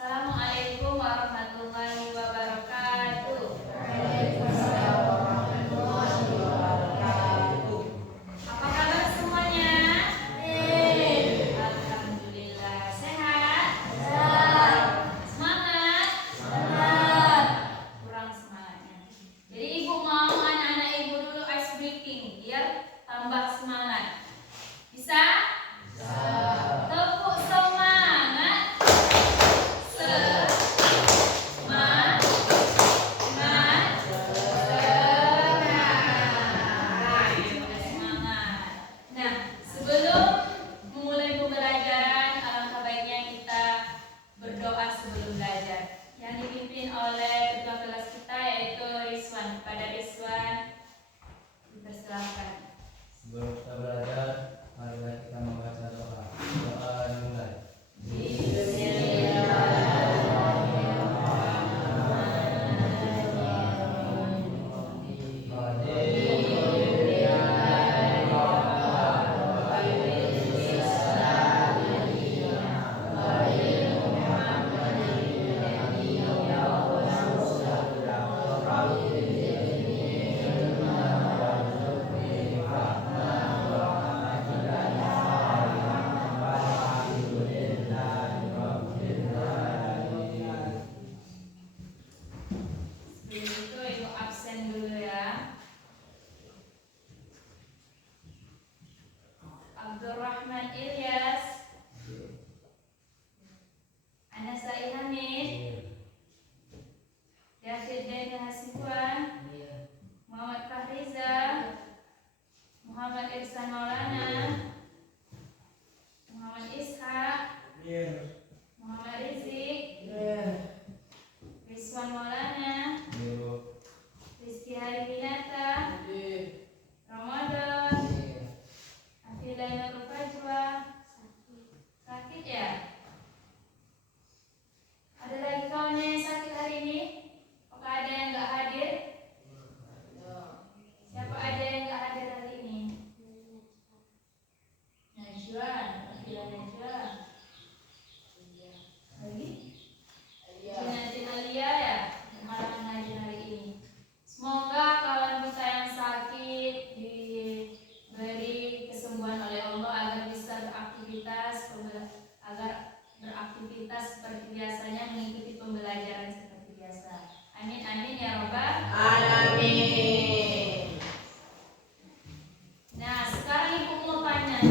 Assalamualaikum warahmatullahi wabarakatuh. Waalaikumsalam warahmatullahi wabarakatuh. Apa kabar semuanya? Alhamdulillah. Sehat? Sehat. Semangat? Semangat. Kurang semangatnya. Jadi ibu mau anak-anak ibu dulu ice breaking biar tambah semangat. Bisa? Tepuk semangat. Semangat. Semangat. Nah, sebelum memulai pembelajaran, alangkah baiknya kita berdoa sebelum belajar. Yang dipimpin oleh ketua kelas kita yaitu Rizwan. Pada Rizwan, dipersilahkan. Sebelum kita belajar, marilah kita membaca doa. Doa dimulai. Sebelum itu ibu absen dulu ya. Abdurrahman Ilyas, Anasai Hamid, David Deni Hasibuan, Muhammad Fahriza, Muhammad Irsan Maulana, Muhammad Ishak, Muhammad Rizik, Rizwan Maulana, Rizky Hariminata, Ramadan, Afila Nur Fajwa. Sakit ya? Ada lagi kawannya yang sakit hari ini? Apakah ada yang nggak hadir? Siapa ada yang nggak hadir hari ini? Najwa, Afila Najwa. Lagi? Junatin Alia ya? Yang halangan hadir hari ini. Semoga kawan kita yang sakit diberi kesembuhan oleh Allah agar bisa beraktivitas seperti biasanya, mengikuti pembelajaran seperti biasa. Amin amin ya robbal Alamin. Nah, sekarang ibu mau tanya,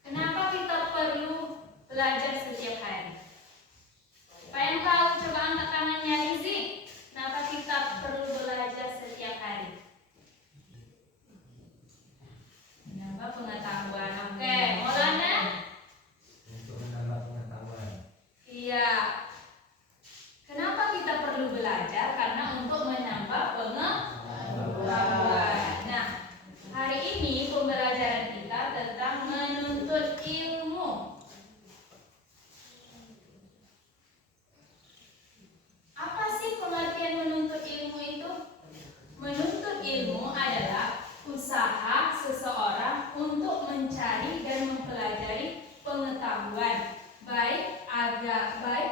kenapa kita perlu belajar setiap hari? Siapa yang tahu? Coba angkat tangannya. Rizik, kenapa kita perlu belajar setiap hari? Kenapa? Pengetahuan. Oke, Maulana? Untuk menambah pengetahuan. Iya. Kenapa kita perlu belajar? Karena untuk menambah pengetahuan. Nah, hari ini pembelajaran kita tentang menuntut ilmu. Apa sih pengertian menuntut ilmu itu? Menuntut ilmu adalah usaha seseorang untuk mencari dan mempelajari pengetahuan, baik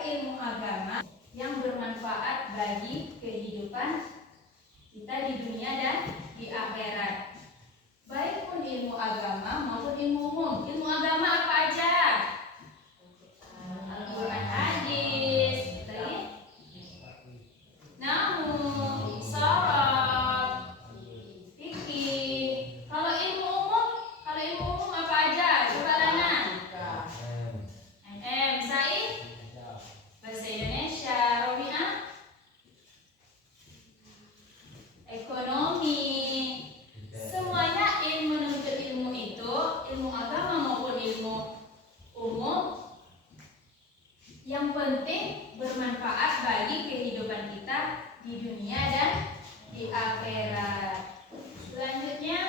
ilmu agama yang bermanfaat bagi kehidupan kita di dunia dan di akhirat. Baik pun ilmu agama maupun ilmu umum. Ilmu agama apa aja? Al-Quran, hadis, nahu, sorab, fikih. Kalau ilmu umum apa aja? Coba Lana. MM, Said, bahasa Indonesia, Romiah, ekonomi. Semuanya menuntut ilmu itu, ilmu agama maupun ilmu umum, yang penting bermanfaat bagi kehidupan kita di dunia dan di akhirat. Selanjutnya,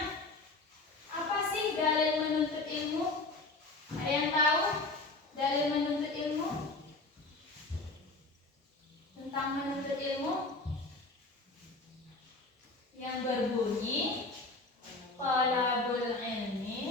apa sih dalil menuntut ilmu? Ada yang tahu dalil menuntut ilmu? Tentang menuntut ilmu yang berbunyi talabul ilmi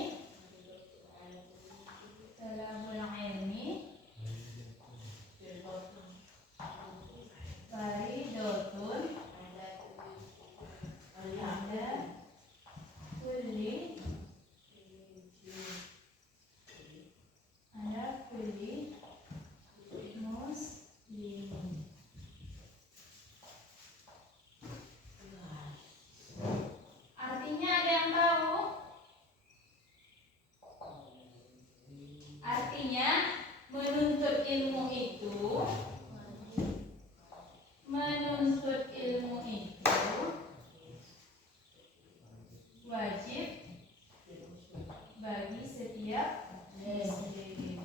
menuntut ilmu itu wajib bagi setiap muslim.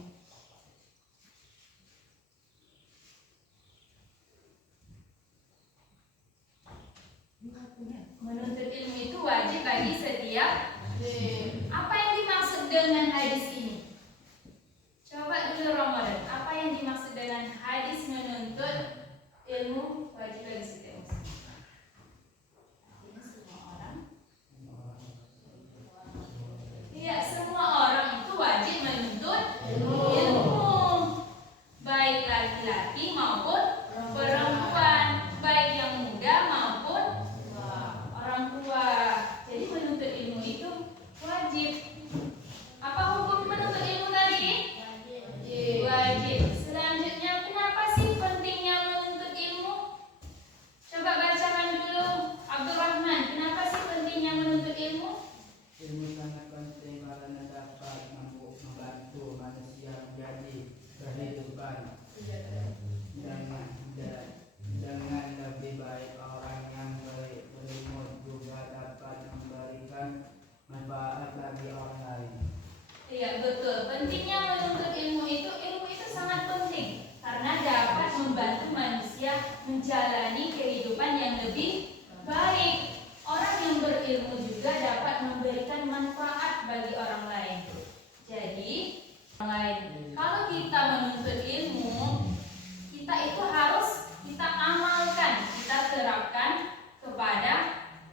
Menuntut ilmu itu wajib bagi setiap muslim. Apa yang dimaksud dengan hadis ini? Coba dulu Ramadan, apa yang dimaksud dengan hadis menuntut ilmu wajib bagi setiap muslim? Artinya semua orang, iya, semua orang itu wajib menuntut ilmu, baik laki-laki maupun perempuan, baik yang muda maupun orang tua. Jadi menuntut ilmu itu wajib. Apa hukum menuntut ilmu tadi? Wajib. Selanjutnya, kenapa sih pentingnya menuntut ilmu? Coba bacakan dulu Abdurrahman, kenapa sih pentingnya menuntut ilmu? Ilmu sangat penting karena dapat membantu manusia menjadi kehidupan dengan lebih baik. Orang yang berilmu juga dapat memberikan manfaat bagi orang lain. Iya, betul. Pentingnya menuntut ilmu itu sangat penting karena dapat membantu manusia menjalani kehidupan yang lebih baik. Orang yang berilmu juga dapat memberikan manfaat bagi orang lain. Jadi, kalau kita menuntut ilmu, kita itu harus kita amalkan, kita terapkan kepada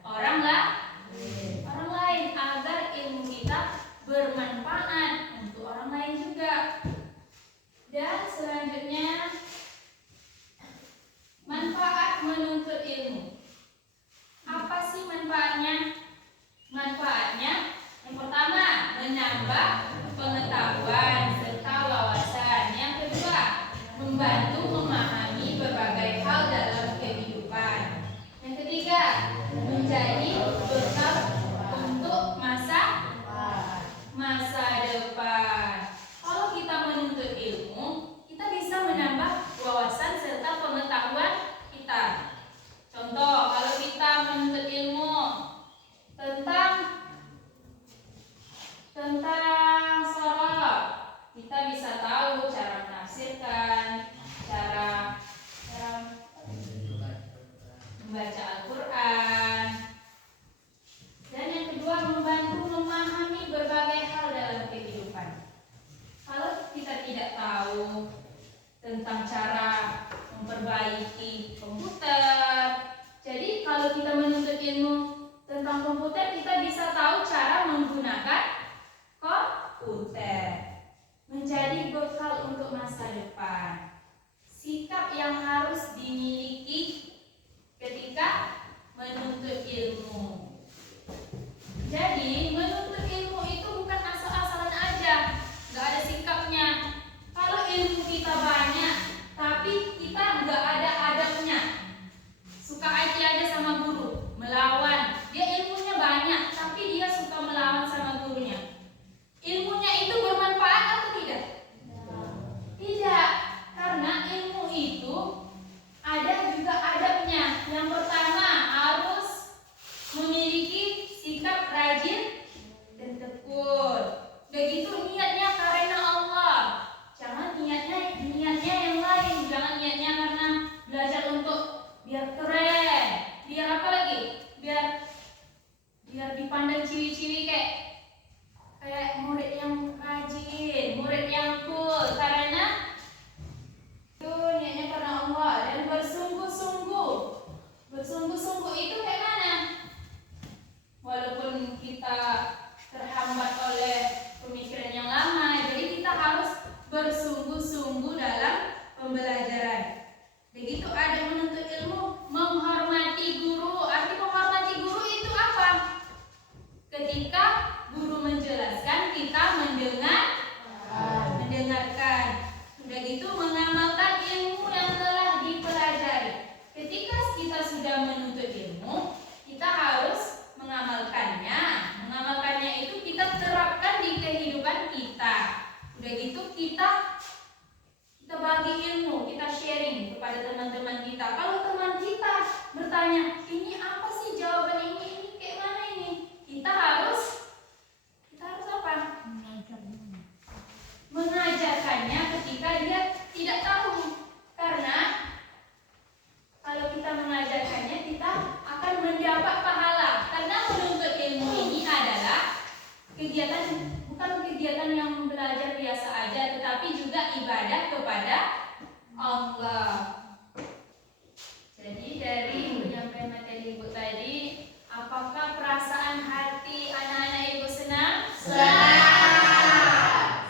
orang lain agar ilmu kita bermanfaat untuk orang lain juga. Dan selanjutnya, manfaat menuntut ilmu. Apa sih manfaatnya? Manfaatnya yang pertama, menambah pengetahuan serta wawasan. Yang kedua, membantu memahami berbagai hal dalam kehidupan. Yang ketiga, menjadi bekal untuk masa depan. Kalau kita menuntut ilmu, kita bisa menambah wawasan serta pengetahuan kita. Contoh, kalau kita menuntut ilmu tentang sholawat, kita bisa tahu cara menafsirkan, cara membaca Al-Quran. Dan yang kedua, membantu memahami berbagai hal dalam kehidupan. Kalau kita tidak tahu tentang cara memperbaiki komputer, jadi kalau kita menuntut ilmu tentang komputer, kita bisa tahu cara menggunakan komputer. Menjadi bekal untuk masa depan. Sikap yang harus dimiliki ketika menuntut ilmu. Jadi menuntut ilmu itu bukan asal-asalan aja, nggak ada sikapnya. Kalau ilmu kita banyak, tapi bertanya, ini apa sih jawaban ini kayak mana ini? Kita harus apa? Mengajarkannya ketika dia tidak tahu. Karena kalau kita mengajarkannya, kita akan mendapat pahala. Karena menuntut ilmu ini adalah bukan kegiatan yang belajar biasa aja, tetapi juga ibadah kepada Allah. Jadi dari penyampaian materi ibu tadi, apakah perasaan hati anak-anak ibu senang? Senang,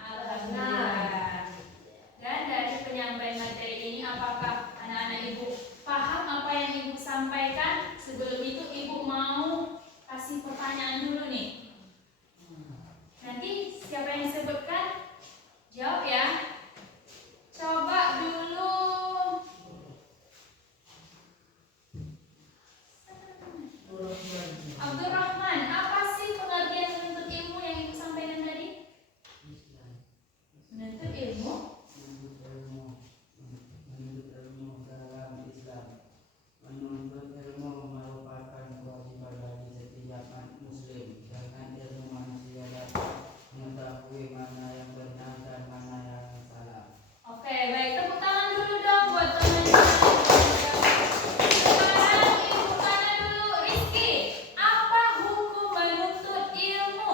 alhamdulillah. Dan dari penyampaian materi ini, apakah anak-anak ibu paham apa yang ibu sampaikan? Sebelum itu ibu mau kasih pertanyaan dulu nih. Nanti siapa yang disebutkan jawab ya. Coba dulu Abdurrahman, apa sih pengertian menuntut ilmu yang ibu sampaikan tadi? Menuntut ilmu dalam Islam. Menuntut ilmu merupakan kewajiban bagi setiap muslim. Dengan ilmu manusia dapat mengetahui mana yang benar dan mana yang salah. Oke, baik, tepuk tangan dulu dong buat teman-teman. Sekarang ibu tanya dulu, Rizky, apa hukum menuntut ilmu?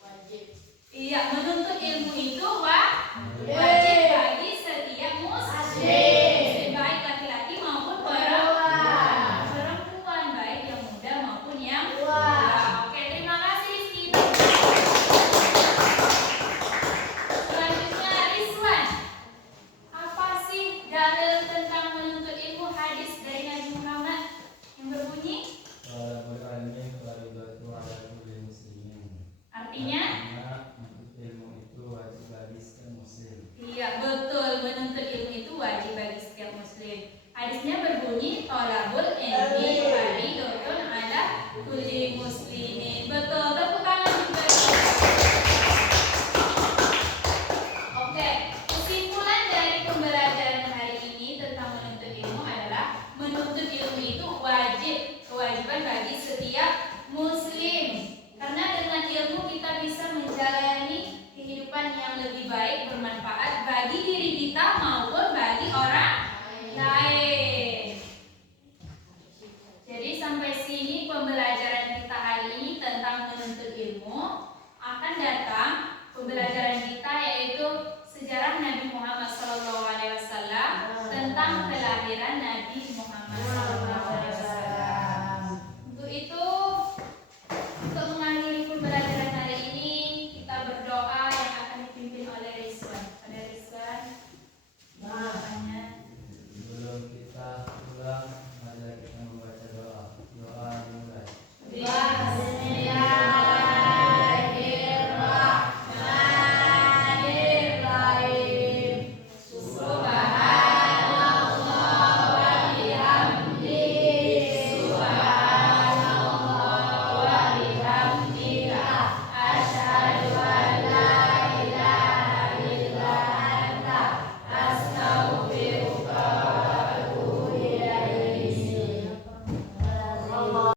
Wajib. Iya, menuntut ilmu itu wajib bagi setiap muslim, baik laki-laki maupun perempuan, baik yang muda maupun yang tua. Oke, terima kasih Rizky. Selanjutnya Rizwan, apa sih dalil tentang menuntut ilmu? Hadis dari Nabi Muhammad yang berbunyi, Talabul ilmi fardhatun 'ala kulli muslimin. artinya Menuntut ilmu itu wajib bagi setiap muslim. iya, betul, menuntut ilmu itu wajib bagi setiap muslim. Hadisnya berbunyi thalabul ilmi fardhatun 'ala kulli muslimin. Betul, tepuk tangan juga. Oke, kesimpulan dari pembelajaran hari ini tentang menuntut ilmu adalah menuntut ilmu itu kewajiban bagi setiap muslim. Karena dengan ilmu kita bisa menjalani kehidupan yang lebih baik, bermanfaat bagi diri kita maupun